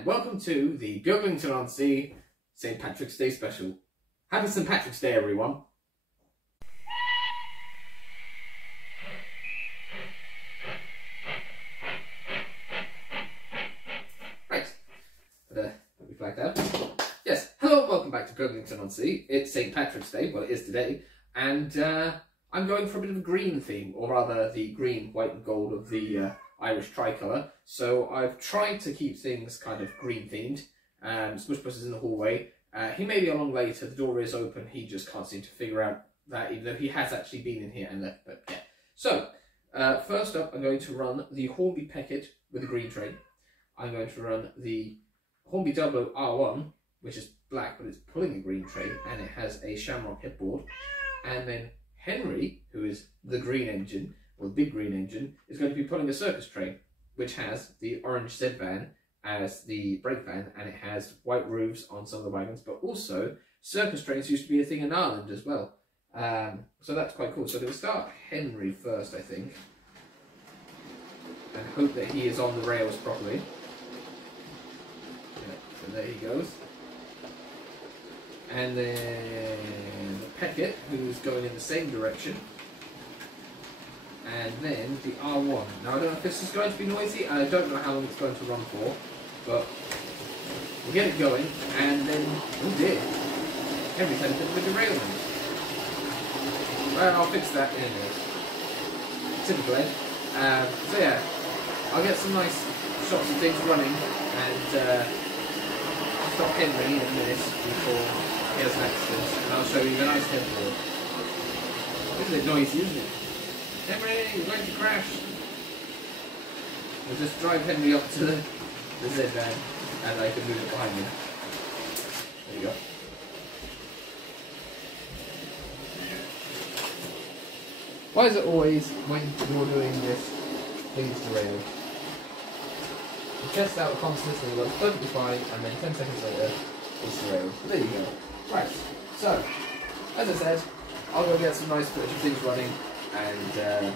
and welcome to the Beaglington-On-Sea St. Patrick's Day special. Happy St. Patrick's Day, everyone. Right, let me flag that. Yes, hello and welcome back to Beaglington-On-Sea. It's St. Patrick's Day, well it is today, and I'm going for a bit of a green theme, or rather the green, white and gold of the Irish tricolour. So I've tried to keep things kind of green themed. Smutpuss is in the hallway. He may be along later, the door is open, he just can't seem to figure out that, even though he has actually been in here and left, but yeah. So, first up I'm going to run the Hornby Peckett with a green train. I'm going to run the Hornby Double R1, which is black but it's pulling a green train, and it has a shamrock headboard. And then Henry, who is the green engine, or the big green engine, is going to be pulling a circus train, which has the orange Z van as the brake van, and it has white roofs on some of the wagons, but also circus trains used to be a thing in Ireland as well. So that's quite cool. So we'll start Henry first, I think, and hope that he is on the rails properly. Yeah, so there he goes. And then Peckett, who's going in the same direction. And then the R1. Now I don't know if this is going to be noisy, and I don't know how long it's going to run for, but we'll get it going, and then, oh dear, Henry's had a bit of a derailment. Well, I'll fix that in a minute. Typical, eh? So yeah, I'll get some nice shots of things running, and stop Henry in a minute before he has an accident, and I'll show you the nice headboard. Isn't it noisy, isn't it? Henry, you're going to crash! We'll just drive Henry up to the Z van, and I can move it behind him. There you go. Why is it always, when you're doing this, things derail? The chest out consistently goes perfectly fine, and then 10 seconds later, it's derailed. There you go. Right, so, as I said, I'll go get some nice footage of things running, and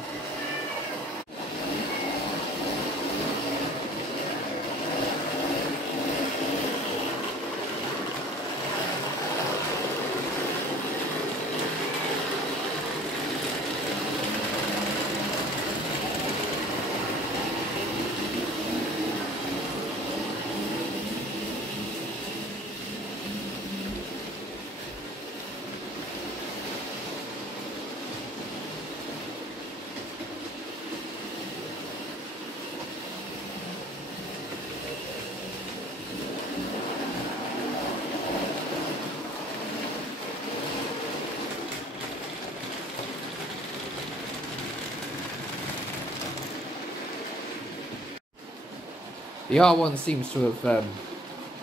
the R1 seems to have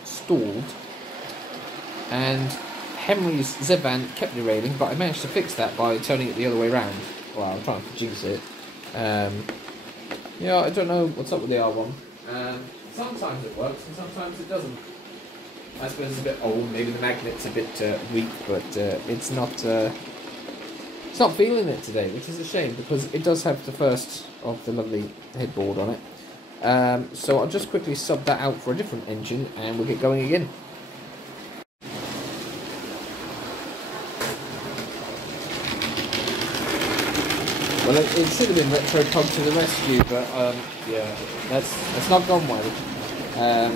stalled, and Henry's Z-van kept derailing, but I managed to fix that by turning it the other way around. Well, I'm trying to jinx it. Yeah, I don't know what's up with the R1. Sometimes it works, and sometimes it doesn't. I suppose it's a bit old, maybe the magnet's a bit weak, but it's not feeling it today, which is a shame, because it does have the first of the lovely headboard on it. So I'll just quickly sub that out for a different engine, and we'll get going again. Well, it should have been Retro Pug to the rescue, but yeah, that's not gone well.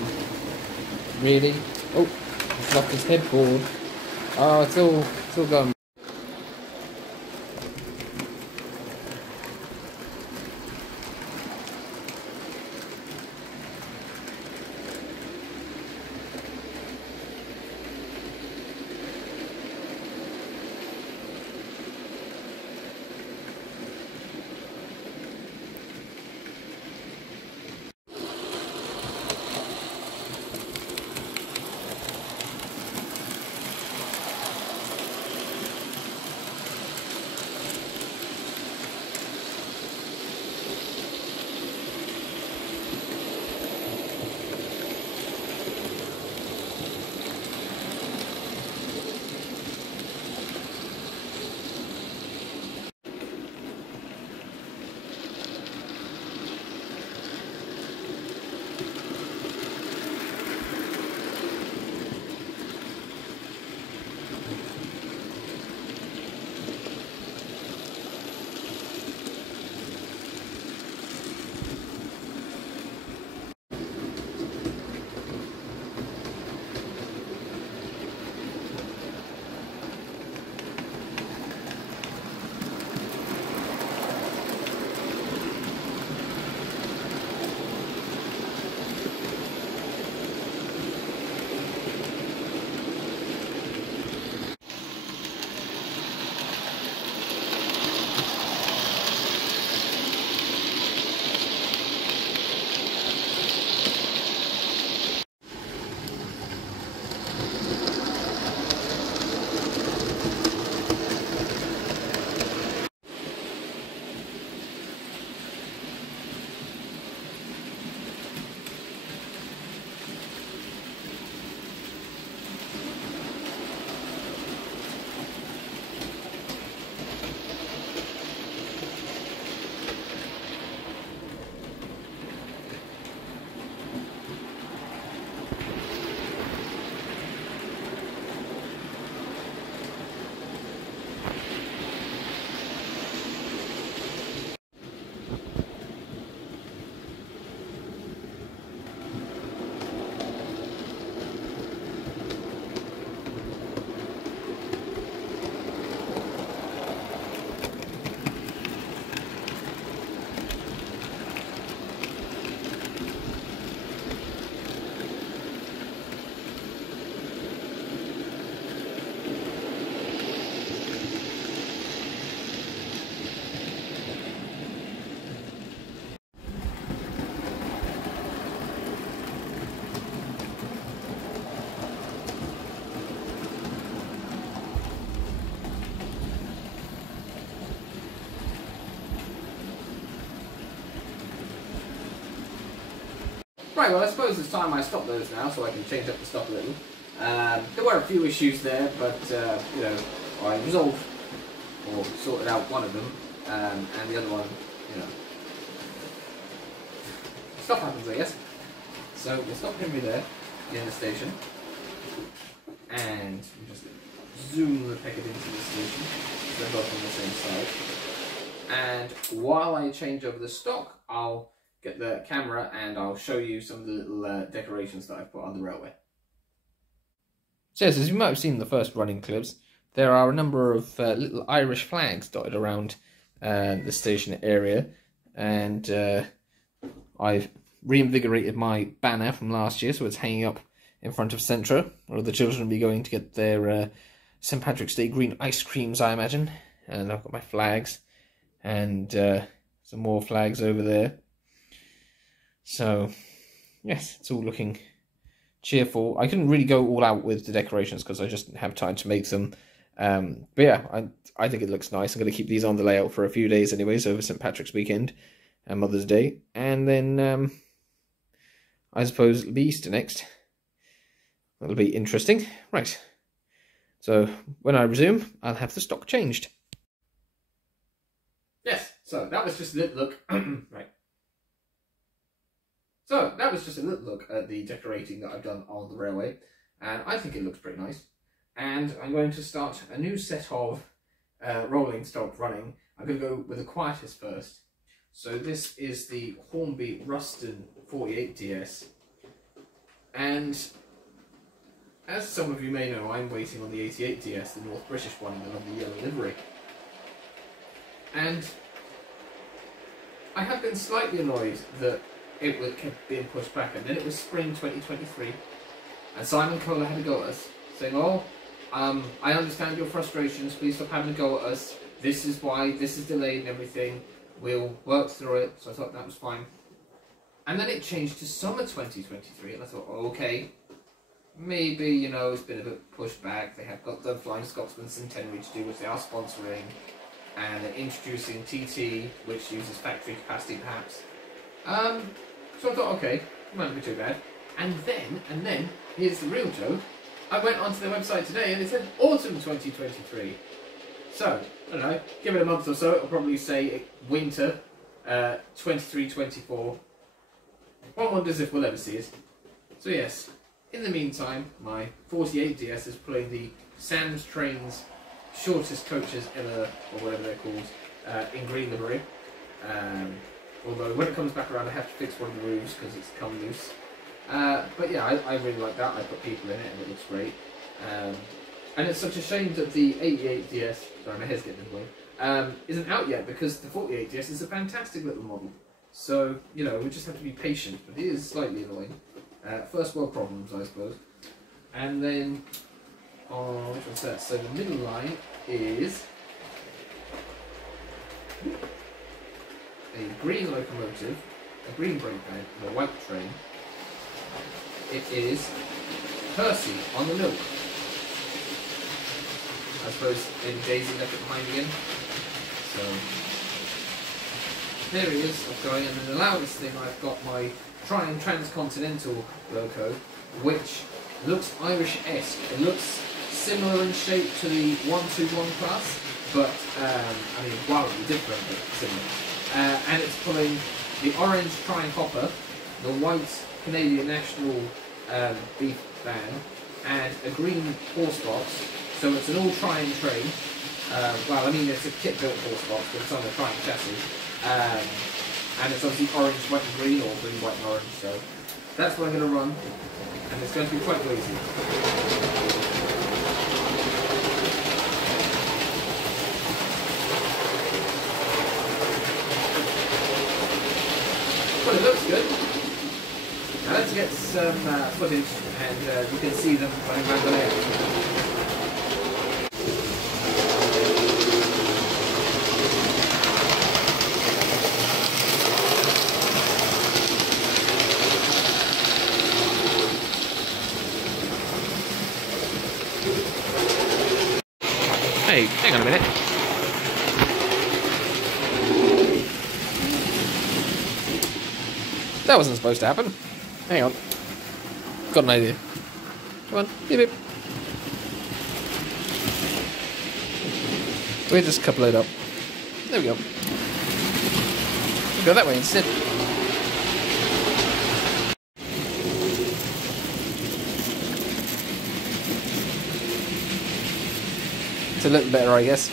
Really? Oh, he's lost his headboard. Oh, it's all gone. Right, well I suppose it's time I stop those now so I can change up the stock a little. There were a few issues there, but you know, I resolved or sorted out one of them, and the other one, you know, stuff happens, I guess. So we'll stop Henry there in the station, and we just zoom the packet into the station. So they're both on the same side. And while I change over the stock, I'll get the camera and I'll show you some of the little decorations that I've put on the railway. So yes, as you might have seen in the first running clips, there are a number of little Irish flags dotted around the station area, and I've reinvigorated my banner from last year, so it's hanging up in front of Centra, where the children will be going to get their St. Patrick's Day green ice creams, I imagine. And I've got my flags, and some more flags over there. So, yes, it's all looking cheerful. I couldn't really go all out with the decorations because I just didn't have time to make them. But yeah, I think it looks nice. I'm going to keep these on the layout for a few days anyways, over St. Patrick's weekend and Mother's Day. And then, I suppose it'll be Easter next. That'll be interesting. Right. So, when I resume, I'll have the stock changed. Yes, so that was just a little look. Right. So, that was just a little look at the decorating that I've done on the railway, and I think it looks pretty nice. And I'm going to start a new set of rolling stock running. I'm going to go with the quietest first. So this is the Hornby Ruston 48DS. And as some of you may know, I'm waiting on the 88DS, the North British one in the lovely yellow livery. And I have been slightly annoyed that it kept being pushed back, and then it was spring 2023, and Simon Kohler had a go at us, saying, "Oh, I understand your frustrations, please stop having a go at us, this is why this is delayed and everything, we'll work through it." So I thought that was fine. And then it changed to summer 2023, and I thought, okay, maybe, you know, it's been a bit pushed back, they have got the Flying Scotsman Centenary to do, which they are sponsoring, and they're introducing TT, which uses factory capacity perhaps. So I thought, okay, it might not be too bad. And then, here's the real joke, I went onto their website today and it said autumn 2023. So, I don't know, give it a month or so, it'll probably say winter 23-24. One wonders if we'll ever see it. So yes, in the meantime, my 48DS is pulling the Sam's Trains shortest coaches ever, or whatever they're called, in green livery. Although when it comes back around I have to fix one of the roofs because it's come loose. But yeah, I really like that. I put people in it and it looks great. And it's such a shame that the 88DS, sorry my hair's getting in the way, isn't out yet, because the 48DS is a fantastic little model. So, you know, we just have to be patient, but it is slightly annoying. First world problems, I suppose. And then, which one's that? So the middle line is a green locomotive, a green brake pad, and a white train. It is Percy on the milk. I suppose maybe Daisy left it behind again. So there he is, going, and then the loudest thing, I've got my Triumph Transcontinental loco, which looks Irish-esque. It looks similar in shape to the 121 class, but I mean wildly different, but similar. And it's pulling the orange Triumph hopper, the white Canadian National beef van, and a green horse box. So it's an all Triumph train. Well, I mean it's a kit-built horse box, but it's on a Triumph chassis. And it's obviously orange, white and green, or green, white and orange. So that's what I'm going to run, and it's going to be quite noisy. Well, it looks good. Now let's get some footage, and you can see them running around the layout. Hey, hang on a minute. That wasn't supposed to happen. Hang on. Got an idea. Come on, beep beep. We'll just couple it up. There we go. We'll go that way instead. It's a little better, I guess.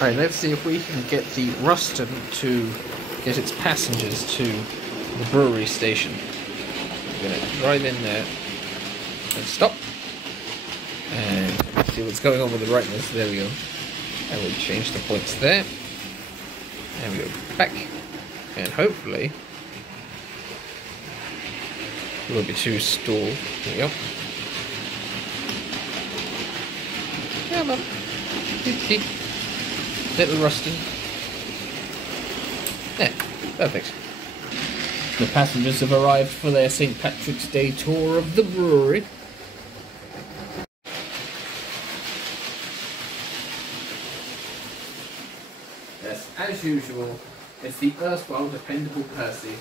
Alright, let's see if we can get the Ruston to get its passengers to the brewery station. We're going to drive in there and stop and see what's going on with the brightness. There we go. And we'll change the points there. And we go back. And hopefully it won't be too stalled. There we go. Come on. Little Ruston. Yeah, perfect. The passengers have arrived for their St. Patrick's Day tour of the brewery. Yes, as usual, it's the erstwhile dependable Percy,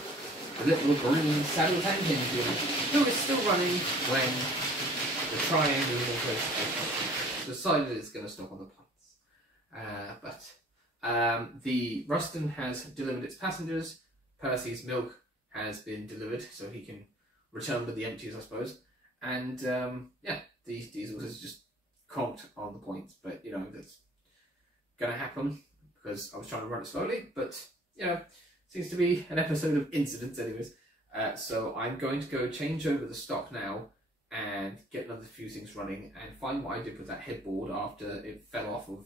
the little green saddle tank engine, who is still running when the triangle decided it's going to stop on the punts. The Ruston has delivered its passengers. Percy's milk has been delivered, so he can return with the empties, I suppose. And yeah, these diesels has just conked on the points, but you know that's going to happen because I was trying to run it slowly. But you know, seems to be an episode of incidents, anyways. So I'm going to go change over the stock now and get another few things running and find what I did with that headboard after it fell off of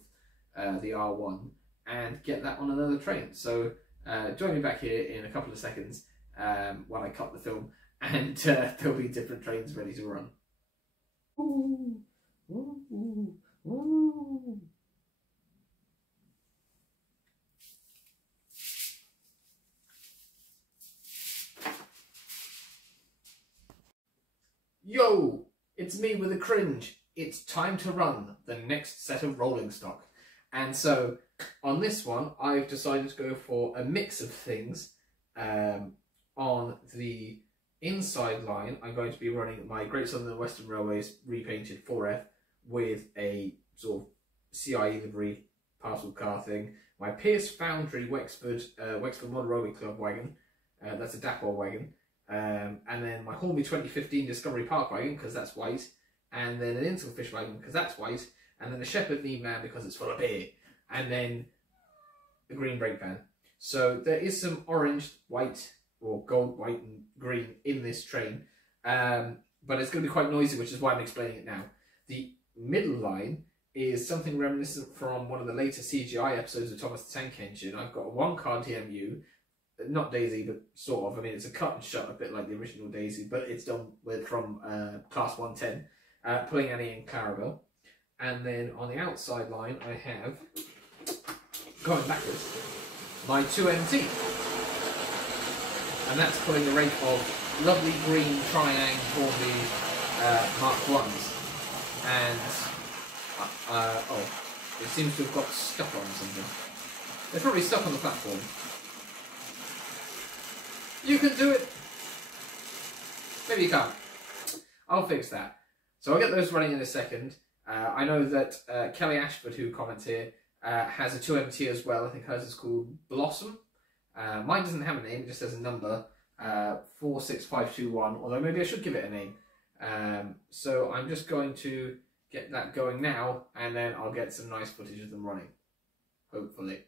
the R1 and get that on another train. So join me back here in a couple of seconds while I cut the film, and there'll be different trains ready to run. Ooh, ooh, ooh, ooh. Yo, it's me with a cringe. It's time to run the next set of rolling stock. And so on this one, I've decided to go for a mix of things. On the inside line, I'm going to be running my Great Southern Western Railways repainted 4F with a sort of CIE livery parcel car thing. My Pierce Foundry Wexford Model Railway Club wagon, that's a Dapper wagon. And then my Hornby 2015 Discovery Park wagon, because that's white. And then an Inselfish wagon, because that's white. And then a Shepherd Knee Man, because it's full of beer. And then a green brake van. So there is some orange, white, or gold, white and green in this train. But it's going to be quite noisy, which is why I'm explaining it now. The middle line is something reminiscent from one of the later CGI episodes of Thomas the Tank Engine. I've got a 1-car DMU, not Daisy, but sort of. I mean, it's a cut and shut, a bit like the original Daisy, but it's done with from class 110, pulling Annie and Clarabelle. And then on the outside line, I have, going backwards, my 2MT. And that's pulling a rake of lovely green Triang Hornby Mark 1s. And, oh, it seems to have got stuck on something. They're probably stuck on the platform. You can do it! Maybe you can't. I'll fix that. So I'll get those running in a second. I know that Kelly Ashford, who comments here, has a 2MT as well. I think hers is called Blossom. Mine doesn't have a name, it just has a number, 46521, although maybe I should give it a name. So I'm just going to get that going now, and then I'll get some nice footage of them running. Hopefully.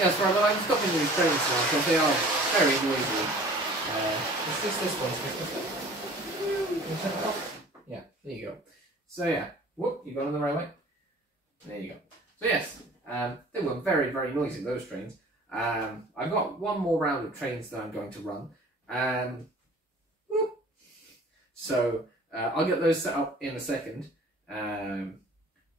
Yes, right, well I'm stopping these trains now because they are very noisy. Is this one? Can you turn it off? Yeah, there you go. So yeah, whoop, you got on the right way. There you go. So yes, they were very, very noisy, those trains. I've got one more round of trains that I'm going to run. So I'll get those set up in a second.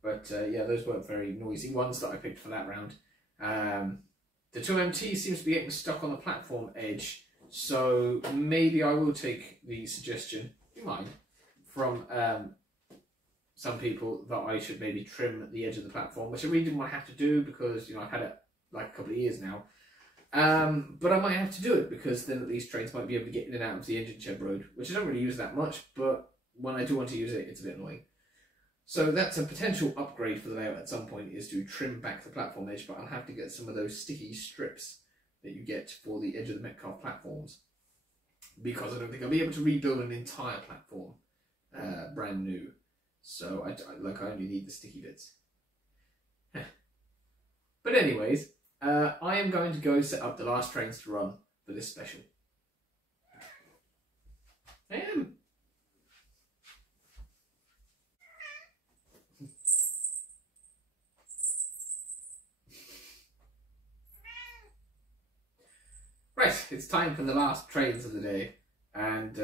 But yeah, those weren't very noisy ones that I picked for that round. The 2MT seems to be getting stuck on the platform edge, so maybe I will take the suggestion, you mind, from some people that I should maybe trim the edge of the platform, which I really didn't want to have to do because, you know, I've had it like a couple of years now. But I might have to do it because then at least trains might be able to get in and out of the engine shed road, which I don't really use that much, but when I do want to use it, it's a bit annoying. So that's a potential upgrade for the layout at some point, is to trim back the platform edge, but I'll have to get some of those sticky strips that you get for the edge of the Metcalf platforms, because I don't think I'll be able to rebuild an entire platform brand new. So I only need the sticky bits. But anyways, I am going to go set up the last trains to run for this special. I am. Right, it's time for the last trains of the day. And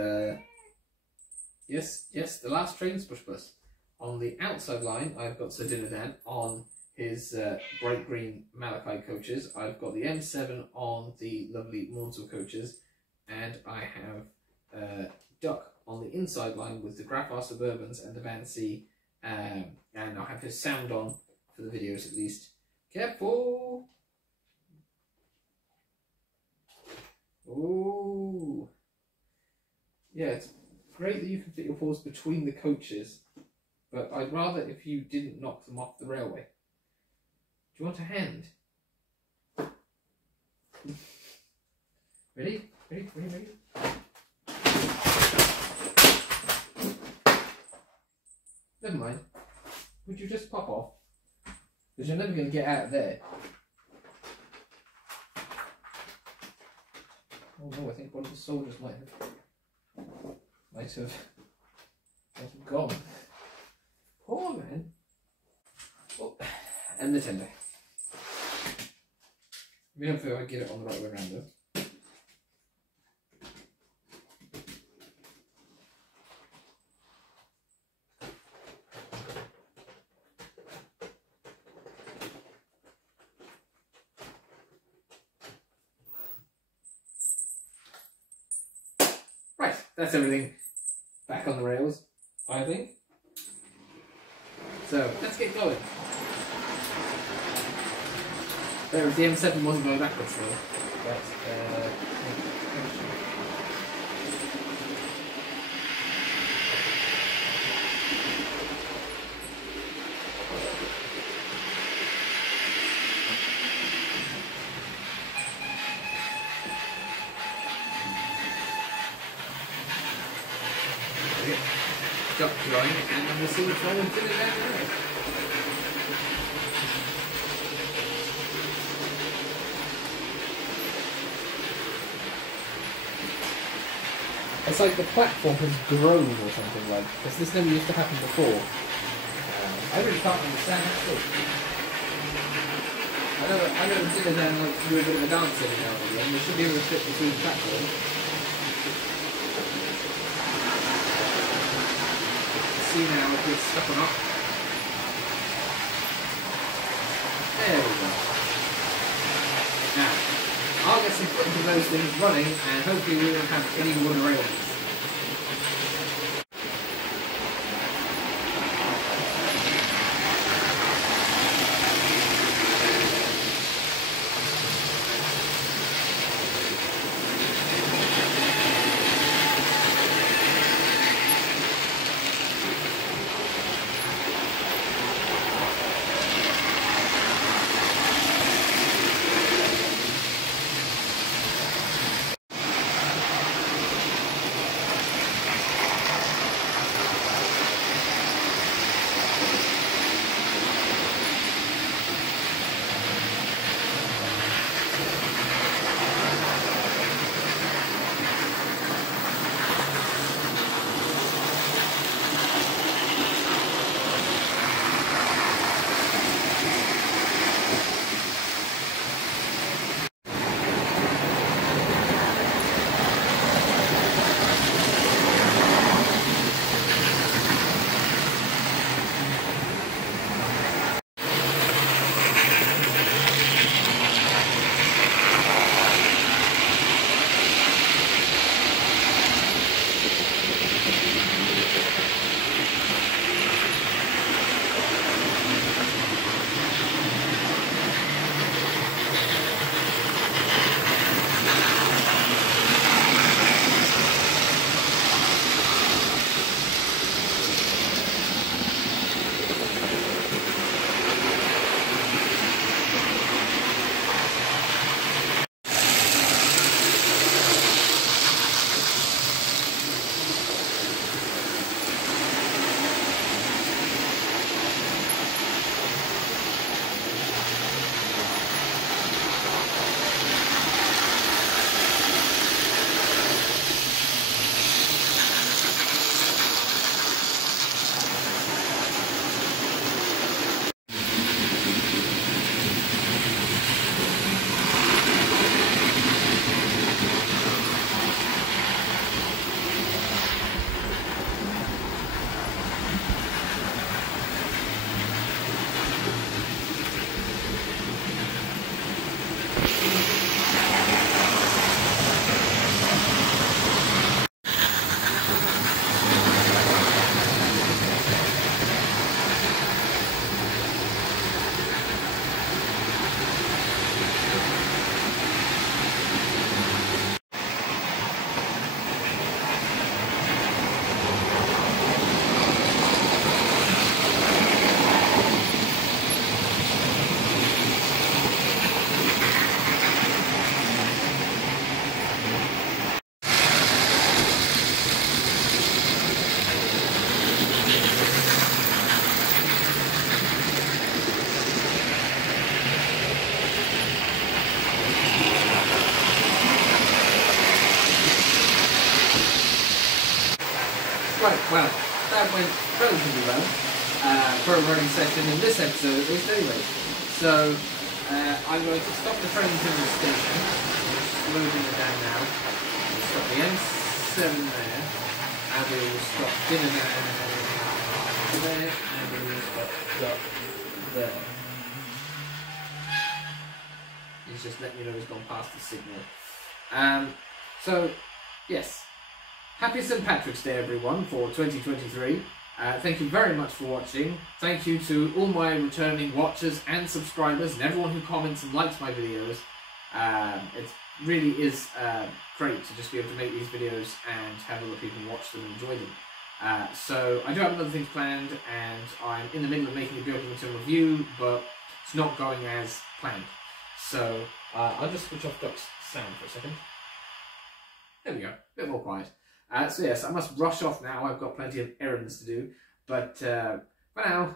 yes, the last train, Smutpuss. On the outside line, I've got Sir Dinadan on his bright green Malachi coaches. I've got the M7 on the lovely Mornsel coaches, and I have Duck on the inside line with the Graphar Suburbans and the Van C, and I'll have his sound on for the videos at least. Careful! Ooh! Yeah, it's great that you can fit your paws between the coaches, but I'd rather if you didn't knock them off the railway. Do you want a hand? Ready? Ready? Ready? Ready? Never mind. Would you just pop off? Because you're never going to get out of there. Oh no, I think one of the soldiers might have gone. Poor man. Oh, and the tender. We don't feel I get it on the right way around though. Right, that's everything back on the rails, I think. So, let's get going. There, the M7 wasn't going backwards though. But, Duck going, and then we'll see which one will fit it down. It's like the platform has grown or something, like, because this never used to happen before. I really can't understand actually. I know the dinner then like to do a bit of a dance every now and again. We should be able to fit between the platforms. Let's see now if it's stuck or not. There we go. Now, I'll get some footage of those things running, and hopefully we won't have any wooden railings. Right, well, that went relatively well for a running session in this episode at least anyway. So, I'm going to stop the train to the station. Loading it down now. We'll stop the M7 there. And we will stop dinner there. And we will stop there. He's just letting me know he's gone past the signal. So, yes. Happy St. Patrick's Day, everyone, for 2023. Thank you very much for watching. Thank you to all my returning watchers and subscribers and everyone who comments and likes my videos. It really is great to just be able to make these videos and have other people watch them and enjoy them. So I do have other things planned, and I'm in the middle of making a Beaglington review, but it's not going as planned. So I'll just switch off Duck's sound for a second. There we go, a bit more quiet. So yes, I must rush off now. I've got plenty of errands to do. But for now,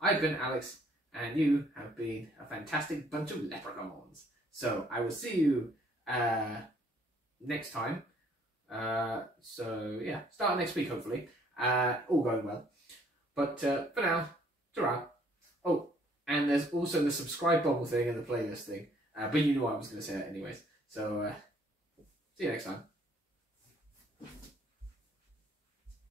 I've been Alex, and you have been a fantastic bunch of leprechauns. So I will see you next time. So yeah, start next week hopefully. All going well. But for now, ta-ra. Oh, and there's also the subscribe bubble thing and the playlist thing. But you know I was going to say it anyways. So see you next time.